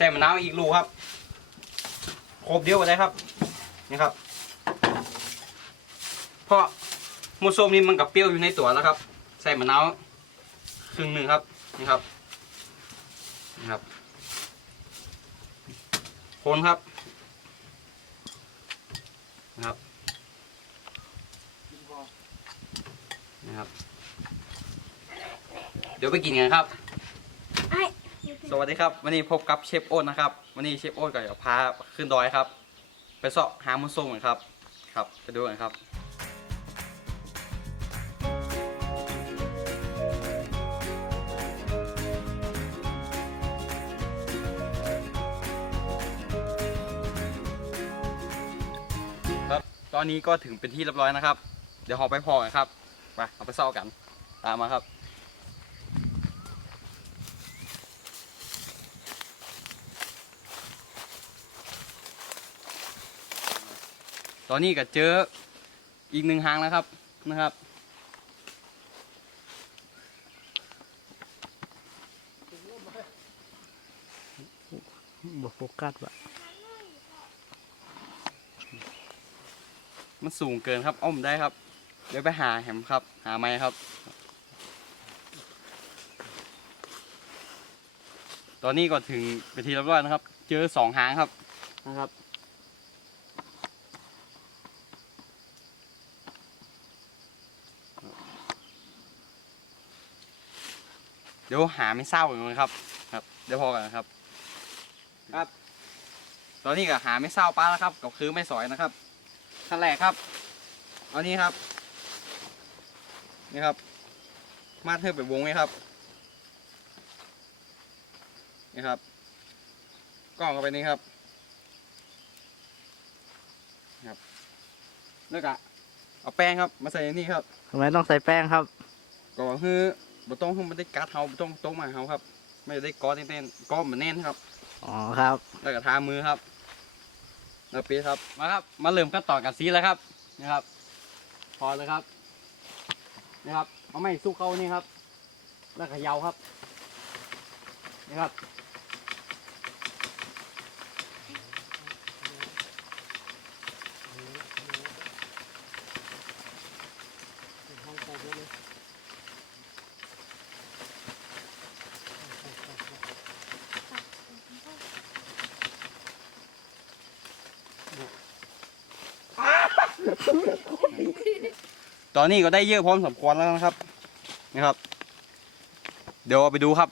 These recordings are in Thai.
ส่มะนาวอีกลูกครับครบเดียวก็ได้ครับนี่ครับ เพราะมูส้มนี่มันกับเปรี้ยวอยู่ในตัวแล้วครับ ใส่มะนาวครึ่งหนึ่งครับนี่ครับนี่ครับคนครับนะครับนะครับ เดี๋ยวไปกินกันครับ สวัสดีครับวันนี้พบกับเชฟโอ๊ตนะครับวันนี้เชฟโอ๊ตก็จะพาขึ้นดอยครับ ไปเสาะหามุส้มกันครับ ครับไปดูกันครับครับตอนนี้ก็ถึงเป็นที่เรียบร้อยนะครับ เดี๋ยวเราไปพอกันครับไปเอาไปเสาะกันตามมาครับ ตอนนี้ก็เจออีกหนึ่งหางแล้วครับนะครับบ่โฟกัสว่ะมันสูงเกินครับอ้อมได้ครับ เดี๋ยวไปหาแหมครับ หาไม้ครับ ตอนนี้ก็ถึงเป็นที่เรียบร้อยนะครับ เจอสองหางครับนะครับ เดี๋ยวหาไม่เศร้าอยู่นะครับ ครับ เดี๋ยวพอกันนะครับ ครับ ตอนนี้ก็หาไม่เศร้าป้าแล้วครับ ก็คือไม่สอยนะครับขั้นแรกครับ เอานี้ครับ นี่ครับ มาดเธอไปวงไหมครับ นี่ครับกล้องเข้าไปนี่ครับครับ แล้วก็เอาแป้งครับ มาใส่ในนี่ครับทำไมต้องใส่แป้งครับ ก็คือ บ่ต้องให้มันได้กัดเฮาบ่ต้องโต๊ะมาเฮาครับไม่ได้ก้อเต้นๆก้อมันแน่นครับ อ๋อครับ แล้วก็ทามือครับแล้วปีครับ มาครับ มาเริ่มขั้นตอนการซีแล้วครับนี่ครับ พอเลยครับนี่ครับ เอาไม้สู้เข้านี่ครับ แล้วเขยาวครับ นี่ครับ ตอนนี้ก็ได้เยอะพร้อมสมควรแล้วนะครับนี่ครับ เดี๋ยวเอาไปดูครับ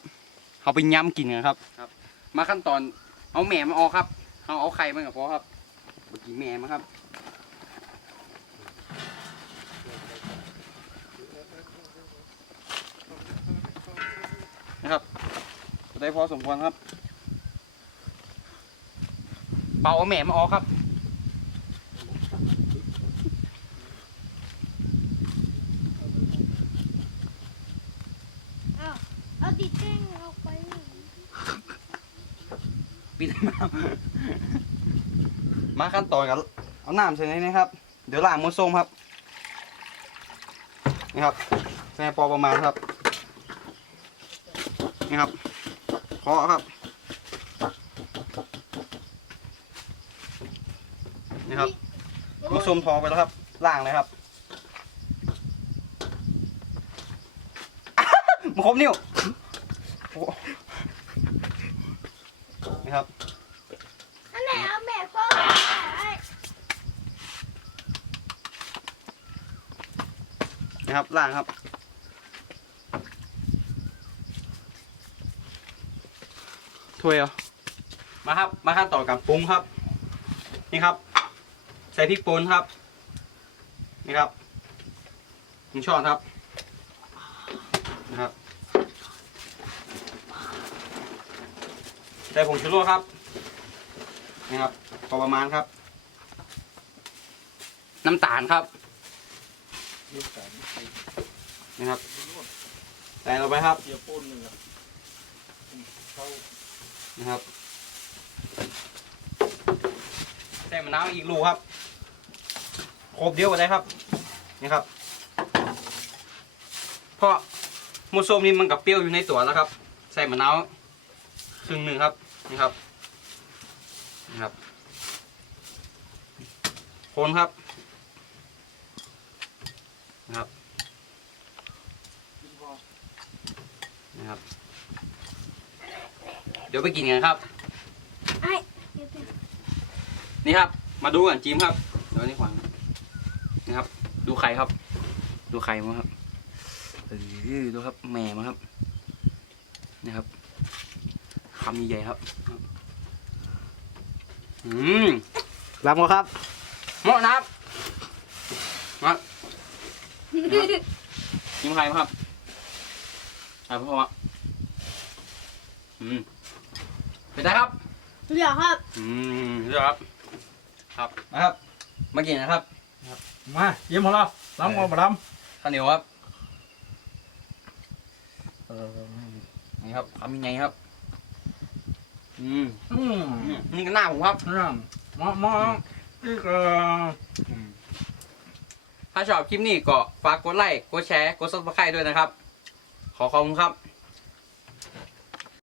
เอาไปย้ำกินกันครับครับ มาขั้นตอนเอาแหม่มาออกครับเอาเอาไข่มันกับพอครับเมื่อกี้แหม่มาครับนะครับได้พอสมควรครับ เป่าเอาแหม่มาออกครับ เอา เอาดิเต้งเอาไปปิดน้ำมาขั้นตอนกันเอาน้ำใส่ในนี้ครับ เดี๋ยวล้างมือส้มครับ นี่ครับใส่พอประมาณครับ นี่ครับพอครับ นี่ครับมือส้มพอไปแล้วครับล้างเลยครับมาครบนิ้ว โอ้นี่ครับ อันไหนเอาแม่พ่อนะครับล่างครับ ถ้วยเหรอมาครับ มาขั้นต่อกับปรุงครับ นี่ครับ ใส่พริกป่นครับ นี่ครับหนึ่งช้อนครับ นะครับ ใส่ผงชูรสครับนี่ครับพอประมาณครับ น้ำตาลครับนี่ครับใส่ลงไปครับเกี๊ยวปุ้นหนึ่งครับเข้านะครับใส่มะนาวอีกลูกครับครบเดียวก็ได้ครับนี่ครับเพราะมูส้มนี่มันกับเปรี้ยวอยู่ในตัวแล้วครับ ใส่มะนาว ครึ่งหนึ่งครับนี่ครับนะครับคนครับนะครับนะครับ เดี๋ยวไปกินกันครับ ไอ้เดี๋ยวเป็นนี่ครับ มาดูกันจิมครับเดี๋ยวนี่ขวางนะครับ ดูไข่ครับ ดูไข่มั้งครับเออดูครับแม่มั้งครับนี่ครับคำใหญ่ๆครับ อืมรับก็ครับเหมาะนะครับมาจิ้มไข่มั้งครับไข่พ่อมาอืมเป็นไงครับเหลือครับ อืมเดี๋ยวครับ ครับนะครับ มากินนะครับ มาเยี่ยมของเราล้ำกว่าบล้ข้าวเหนียวครับำเออนี่ครับทำยังไงครับ อืมอืมนี่ก็หน้าผมครับนั่นมอมออีกเออถ้าชอบคลิปนี้ก็ฝากกดไลค์ กดแชร์ กดซับสไครต์ด้วยนะครับ ขอขอบคุณครับ